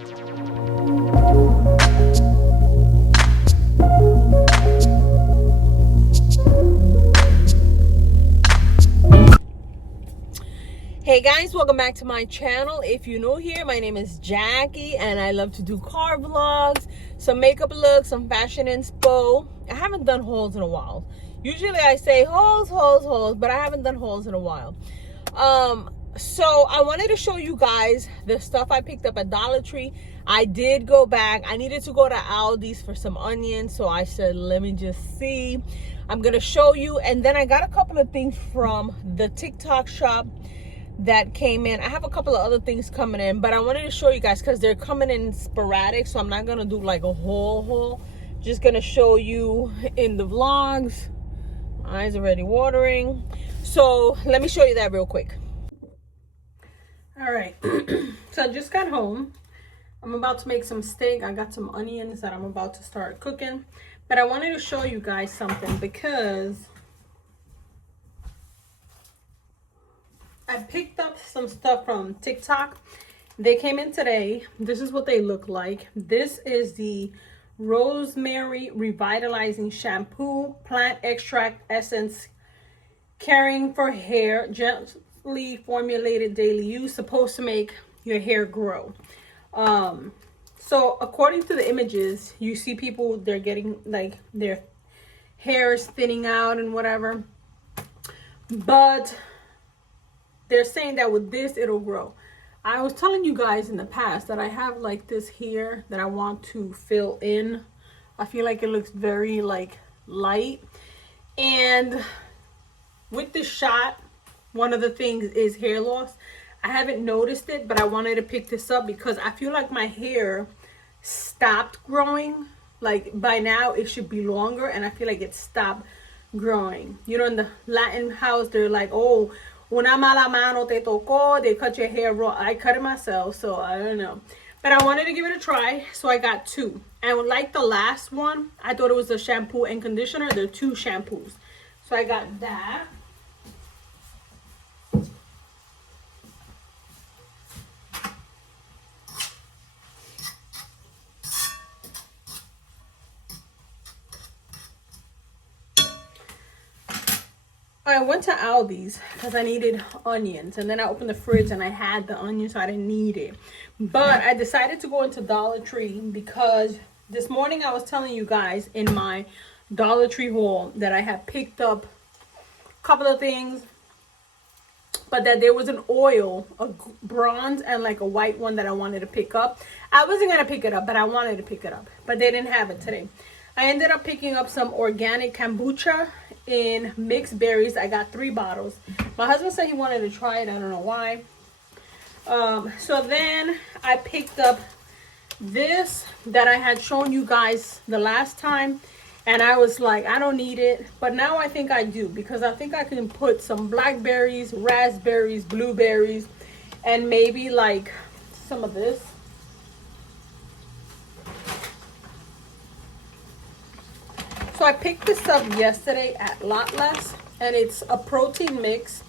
Hey guys, welcome back to my channel. If you're new here, my name is Jackie and I love to do car vlogs, some makeup looks, some fashion inspo. I haven't done hauls in a while. Usually I say hauls, but I haven't done hauls in a while. So I wanted to show you guys the stuff I picked up at Dollar Tree. I did go back. I needed to go to Aldi's for some onions, so I said, let me just see. I'm gonna show you. And then I got a couple of things from the TikTok shop that came in. I have a couple of other things coming in, but I wanted to show you guys because they're coming in sporadic, so I'm not gonna do like a whole haul. Just gonna show you in the vlogs. My eyes are already watering, so let me show you that real quick. All right. So I just got home. I'm about to make some steak. I got some onions that I'm about to start cooking, but I wanted to show you guys something because I picked up some stuff from TikTok. They came in today. This is what they look like. This is the Rosemary Revitalizing Shampoo, Plant Extract Essence, caring for hair, gently formulated daily use, supposed to make your hair grow. So according to the images, you see people, they're getting like their hair is thinning out and whatever. But they're saying that with this, it'll grow. I was telling you guys in the past that I have like this here that I want to fill in. I feel like it looks very like light. And with this shot, one of the things is hair loss. I haven't noticed it, but I wanted to pick this up because I feel like my hair stopped growing. Like by now it should be longer, and I feel like it stopped growing. You know, in the Latin house, they're like, oh, una mala mano te tocó, they cut your hair raw. I cut it myself, so I don't know. But I wanted to give it a try, so I got two. And like the last one, I thought it was a shampoo and conditioner. There are two shampoos. So I got that. I went to Aldi's because I needed onions, and then I opened the fridge and I had the onions, so I didn't need it. But I decided to go into Dollar Tree because this morning I was telling you guys in my Dollar Tree haul that I had picked up a couple of things, but that there was an oil, a bronze and like a white one that I wanted to pick up. I wasn't going to pick it up, but I wanted to pick it up, but they didn't have it today. I ended up picking up some organic kombucha in mixed berries. I got 3 bottles. My husband said he wanted to try it. I don't know why. So then I picked up this that I had shown you guys the last time, and I was like, I don't need it, but now I think I do, because I think I can put some blackberries, raspberries, blueberries, and maybe like some of this. So I picked this up yesterday at Lot Less, and it's a protein mix.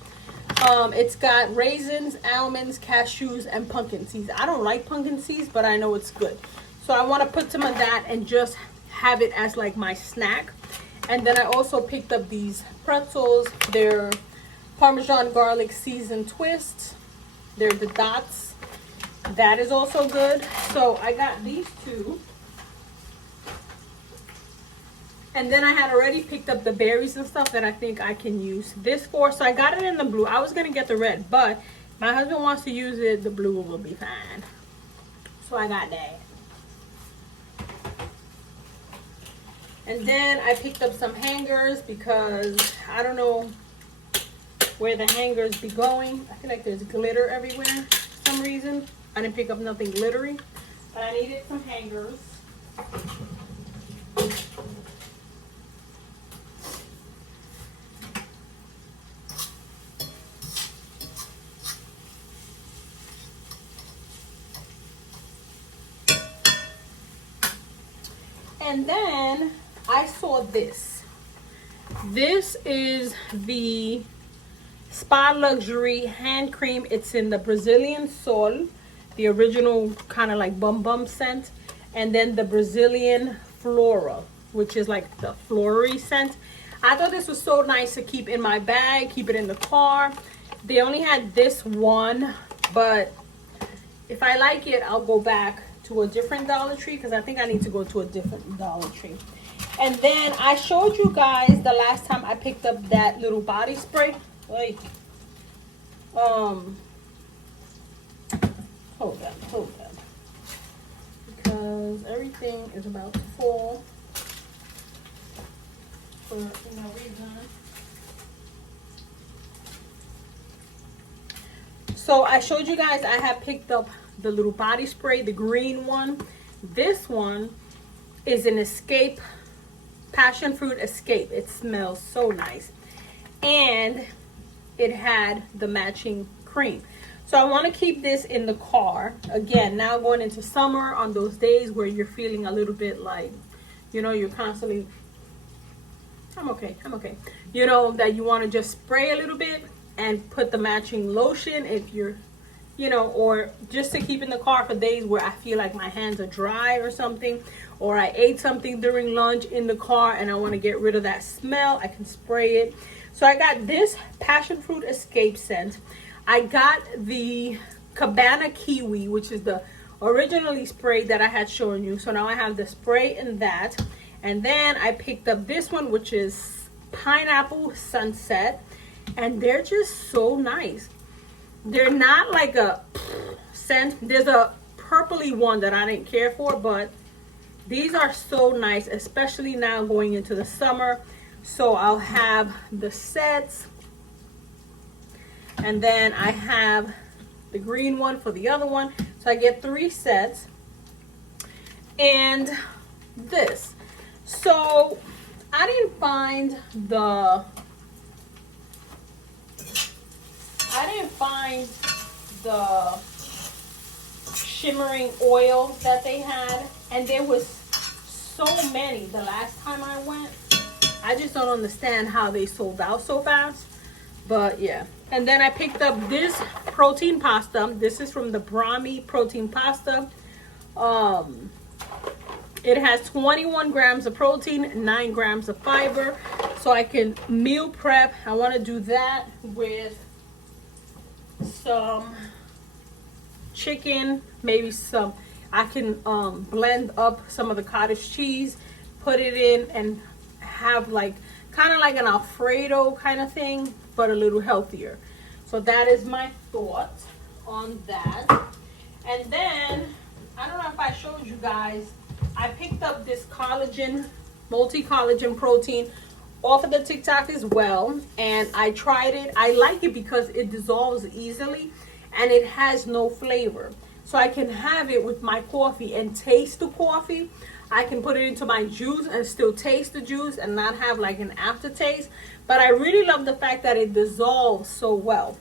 It's got raisins, almonds, cashews, and pumpkin seeds. I don't like pumpkin seeds, but I know it's good. So I want to put some of that and just have it as like my snack. And then I also picked up these pretzels. They're Parmesan garlic seasoned twists. They're the dots. That is also good. So I got these two. And then I had already picked up the berries and stuff that I think I can use this for. So I got it in the blue. I was going to get the red, but my husband wants to use it. The blue will be fine. So I got that. And then I picked up some hangers because I don't know where the hangers be going. I feel like there's glitter everywhere for some reason. I didn't pick up nothing glittery, but I needed some hangers. And then I saw this. This is the Spa Luxury hand cream. It's in the Brazilian Sol. the original kind of like bum bum scent, and then the Brazilian Flora, which is like the floral scent. I thought this was so nice to keep in my bag, keep it in the car. They only had this one, but if I like it, I'll go back to a different Dollar Tree, because I think I need to go to a different Dollar Tree. And then I showed you guys the last time I picked up that little body spray. Like, hold on, because everything is about to fall for no reason. So I showed you guys I have picked up the little body spray, the green one. This one is an Escape, passion fruit Escape. It smells so nice, and it had the matching cream. So I want to keep this in the car. Again, now going into summer, on those days where you're feeling a little bit like, you know, you're constantly, I'm okay, you know, that you want to just spray a little bit and put the matching lotion if you're, you know, or just to keep in the car for days where I feel like my hands are dry or something, or I ate something during lunch in the car and I want to get rid of that smell. I can spray it. So I got this passion fruit Escape scent. I got the Cabana Kiwi, which is the originally spray that I had shown you. So now I have the spray in that. And then I picked up this one, which is Pineapple Sunset. And they're just so nice. They're not like a scent. There's a purpley one that I didn't care for, but these are so nice, especially now going into the summer. So I'll have the sets, and then I have the green one for the other one. So I get 3 sets, and this. So I didn't find the shimmering oil that they had, and there was so many the last time I went. I just don't understand how they sold out so fast, but yeah. And then I picked up this protein pasta. This is from the Brahmi protein pasta. It has 21 grams of protein, 9 grams of fiber, so I can meal prep. I want to do that with some chicken, maybe some, I can blend up some of the cottage cheese, put it in, and have like kind of like an Alfredo kind of thing, but a little healthier. So that is my thought on that. And then I don't know if I showed you guys, I picked up this collagen, multi-collagen protein off of the TikTok as well, and I tried it. I like it because it dissolves easily and it has no flavor, so I can have it with my coffee and taste the coffee. I can put it into my juice and still taste the juice and not have like an aftertaste. But I really love the fact that it dissolves so well,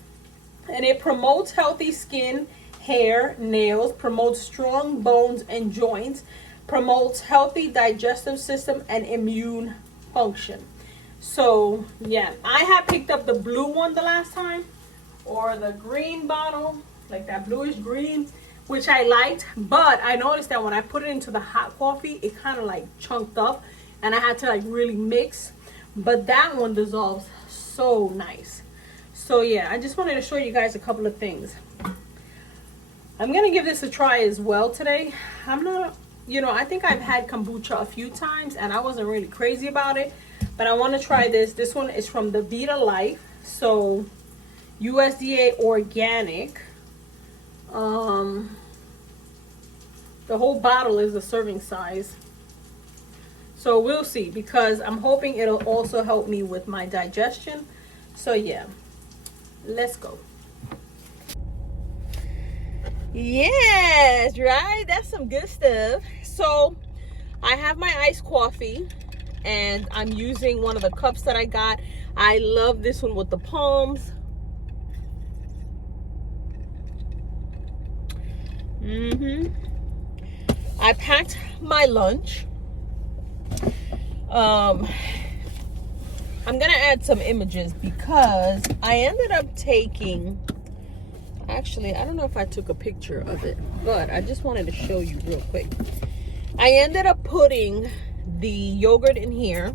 and it promotes healthy skin, hair, nails, promotes strong bones and joints, promotes healthy digestive system and immune function. So yeah, I had picked up the blue one the last time, or the green bottle, like that bluish green, which I liked, but I noticed that when I put it into the hot coffee, it kind of like chunked up and I had to like really mix. But that one dissolves so nice. So yeah, I just wanted to show you guys a couple of things. I'm gonna give this a try as well today. I'm not, you know, I think I've had kombucha a few times and I wasn't really crazy about it, but I want to try this. This one is from the Vita Life, so USDA organic. The whole bottle is a serving size, so we'll see, because I'm hoping it'll also help me with my digestion. So yeah, let's go. Yes, right, that's some good stuff. So I have my iced coffee and I'm using one of the cups that I got. I love this one with the palms. I packed my lunch. I'm gonna add some images because I ended up taking, Actually, I don't know if I took a picture of it, but I just wanted to show you real quick. I ended up putting the yogurt in here,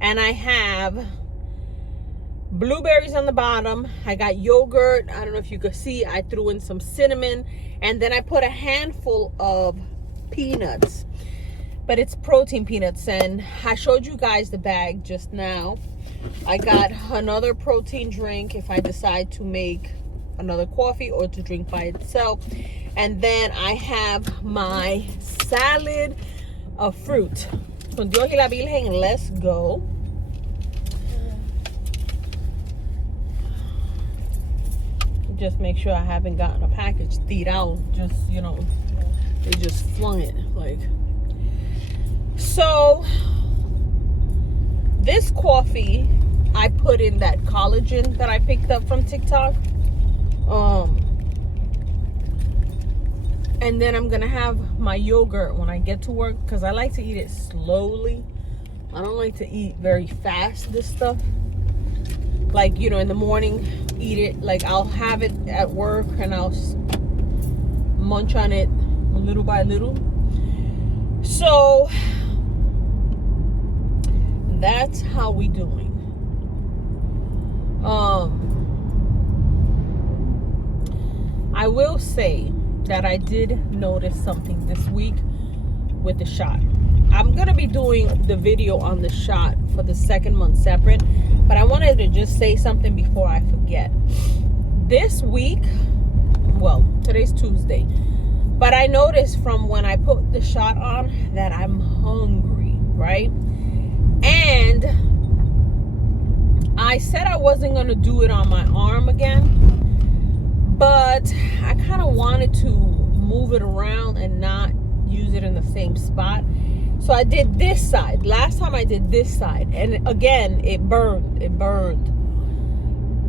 and I have blueberries on the bottom. I got yogurt. I don't know if you could see, I threw in some cinnamon, and then I put a handful of peanuts, but it's protein peanuts. And I showed you guys the bag just now. I got another protein drink if I decide to make another coffee or to drink by itself. And then I have my salad of fruit. Con Dios y la Virgen, let's go. Just make sure I haven't gotten a package tirado. Just, you know, they just flung it. Like, so this coffee, I put in that collagen that I picked up from TikTok. And then I'm gonna have my yogurt when I get to work, because I like to eat it slowly. I don't like to eat very fast, this stuff. Like, you know, in the morning, eat it. Like, I'll have it at work and I'll munch on it little by little. So that's how we doing. I will say that I did notice something this week with the shot. I'm gonna be doing the video on the shot for the second month separate, but I wanted to just say something before I forget. This week, well, today's Tuesday, but I noticed from when I put the shot on that I'm hungry, right? And I said I wasn't gonna do it on my arm again, but I kind of wanted to move it around and not use it in the same spot. So I did this side. Last time I did this side, and again, it burned.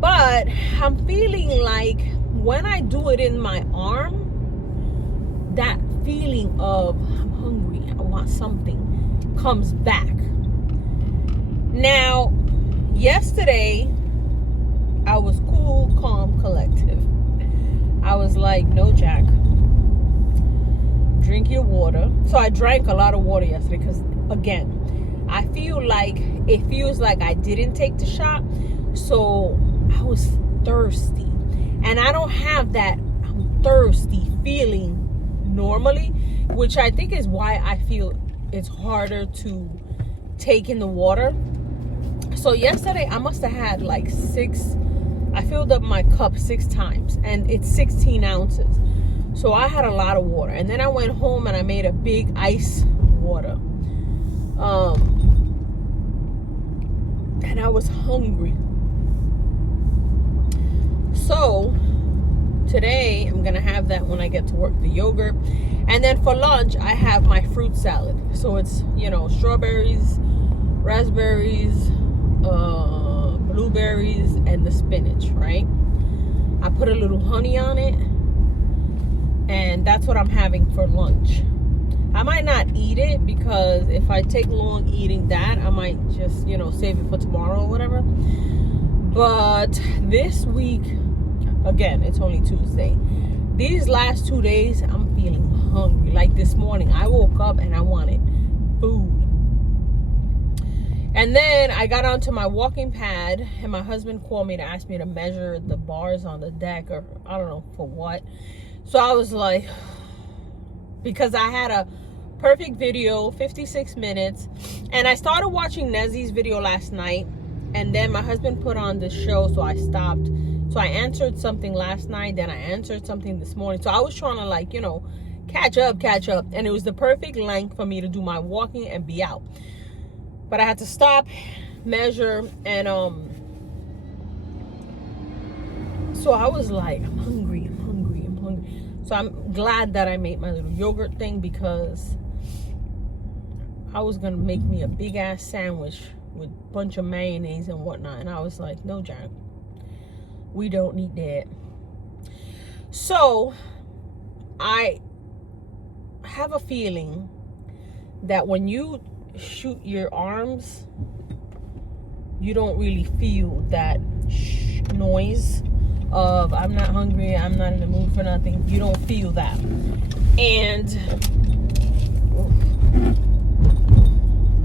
But I'm feeling like when I do it in my arm, that feeling of I'm hungry, I want something, comes back. Now, yesterday, I was cool, calm, collective. I was like, no, Jack, drink your water. So I drank a lot of water yesterday because, again, I feel like it feels like I didn't take the shot, so I was thirsty. And I don't have that I'm thirsty feeling normally, which I think is why I feel it's harder to take in the water. So yesterday I must have had like I filled up my cup 6 times, and it's 16 ounces. So I had a lot of water. And then I went home and I made a big ice water. And I was hungry. So today I'm going to have that when I get to work, the yogurt. And then for lunch, I have my fruit salad. So it's, you know, strawberries, raspberries, blueberries, and the spinach, right? I put a little honey on it, and that's what I'm having for lunch. I might not eat it, because if I take long eating that, I might just, you know, save it for tomorrow or whatever. But this week, again, it's only Tuesday. These last 2 days, I'm feeling hungry. Like this morning, I woke up and I wanted food. And then I got onto my walking pad, and my husband called me to ask me to measure the bars on the deck, or I don't know for what. So I was like, because I had a perfect video, 56 minutes, and I started watching Nezzy's video last night, and then my husband put on the show, so I stopped. So I answered something last night, then I answered something this morning. So I was trying to, like, you know, catch up, and it was the perfect length for me to do my walking and be out. But I had to stop, measure, and so I was like, I'm hungry. So I'm glad that I made my little yogurt thing, because I was gonna make me a big ass sandwich with a bunch of mayonnaise and whatnot, and I was like, no, Jack, we don't need that. So I have a feeling that when you shoot your arms, you don't really feel that noise of I'm not hungry, I'm not in the mood for nothing. You don't feel that. And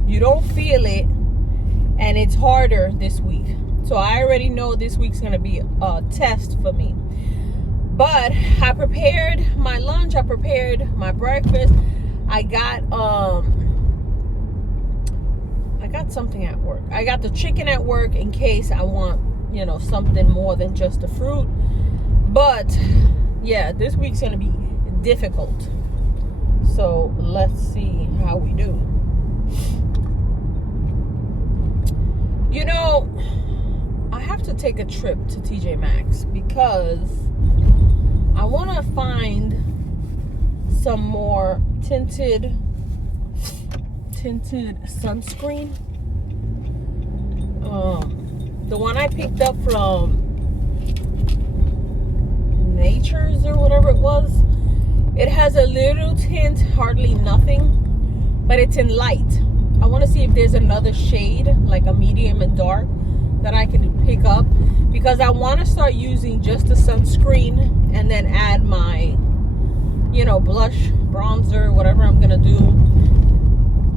you don't feel it, and it's harder this week. So I already know this week's gonna be a test for me. But I prepared my lunch, I prepared my breakfast. I got something at work. I got the chicken at work in case I want, you know, something more than just the fruit. But yeah, this week's gonna be difficult. So let's see how we do. You know, I have to take a trip to TJ Maxx because I want to find some more tinted sunscreen. The one I picked up from Nature's or whatever it was, it has a little tint, hardly nothing, but it's in light. I want to see if there's another shade, like a medium and dark, that I can pick up, because I want to start using just the sunscreen and then add my, you know, blush, bronzer, whatever I'm gonna do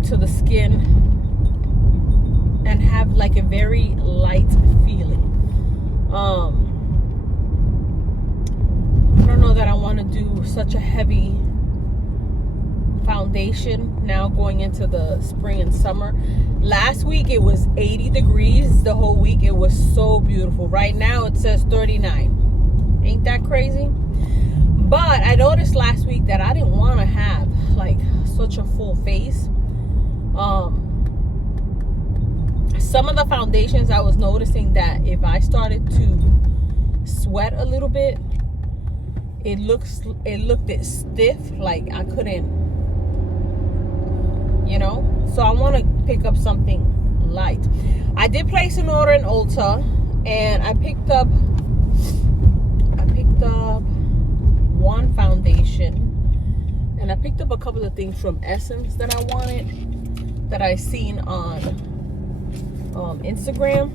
to the skin, and have like a very light feeling. I don't know that I want to do such a heavy foundation now going into the spring and summer. Last week it was 80 degrees the whole week. It was so beautiful. Right now it says 39. Ain't that crazy? But I noticed last week that I didn't want to have like such a full face. Some of the foundations, I was noticing that if I started to sweat a little bit, it looked stiff, like I couldn't, you know. So I want to pick up something light. I did place an order in Ulta, and I picked up one foundation, and I picked up a couple of things from Essence that I wanted, that I seen on Instagram.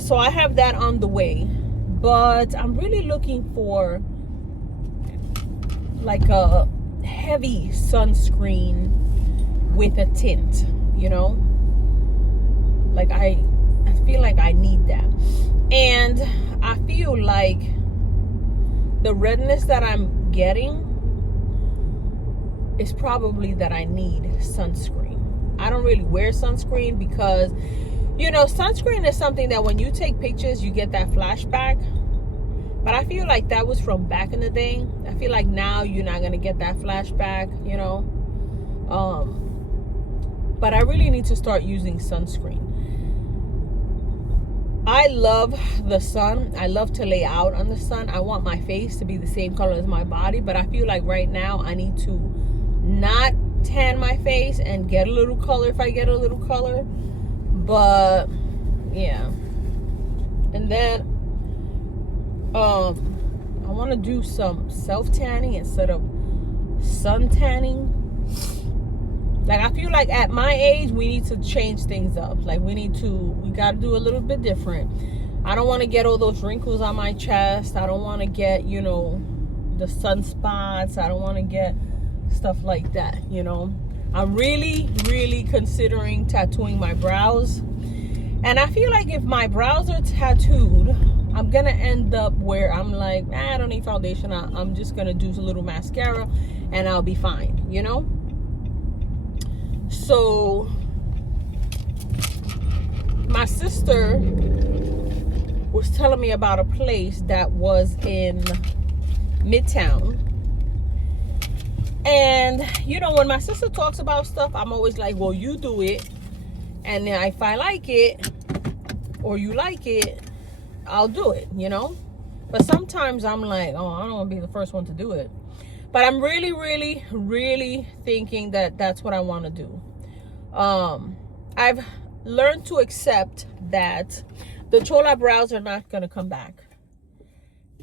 So I have that on the way, but I'm really looking for like a heavy sunscreen with a tint, you know, like I feel like I need that. And I feel like the redness that I'm getting is probably that I need sunscreen. I don't really wear sunscreen because, you know, sunscreen is something that when you take pictures, you get that flashback. But I feel like that was from back in the day. I feel like now you're not going to get that flashback, you know. But I really need to start using sunscreen. I love the sun. I love to lay out on the sun. I want my face to be the same color as my body. But I feel like right now I need to not tan my face and get a little color if I get a little color. But yeah. And then I want to do some self-tanning instead of sun tanning. Like, I feel like at my age we need to change things up. Like, we got to do a little bit different. I don't want to get all those wrinkles on my chest. I don't want to get, you know, the sunspots. I don't want to get stuff like that, you know. I'm really considering tattooing my brows. And I feel like if my brows are tattooed, I'm gonna end up where I'm like, I don't need foundation. I'm just gonna do a little mascara and I'll be fine, you know. So my sister was telling me about a place that was in Midtown. And, you know, when my sister talks about stuff, I'm always like, well, you do it. And then if I like it, or you like it, I'll do it, you know. But sometimes I'm like, oh, I don't want to be the first one to do it. But I'm really thinking that that's what I want to do. I've learned to accept that the chola brows are not going to come back.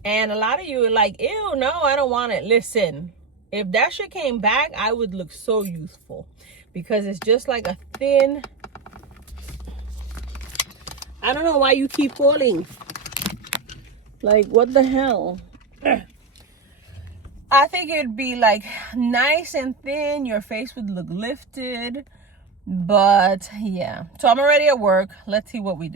And a lot of you are like, ew, no, I don't want it. Listen, if that shit came back, I would look so youthful. Because it's just like a thin... I don't know why you keep falling. Like, what the hell? I think it'd be like nice and thin. Your face would look lifted. But yeah. So I'm already at work. Let's see what we do.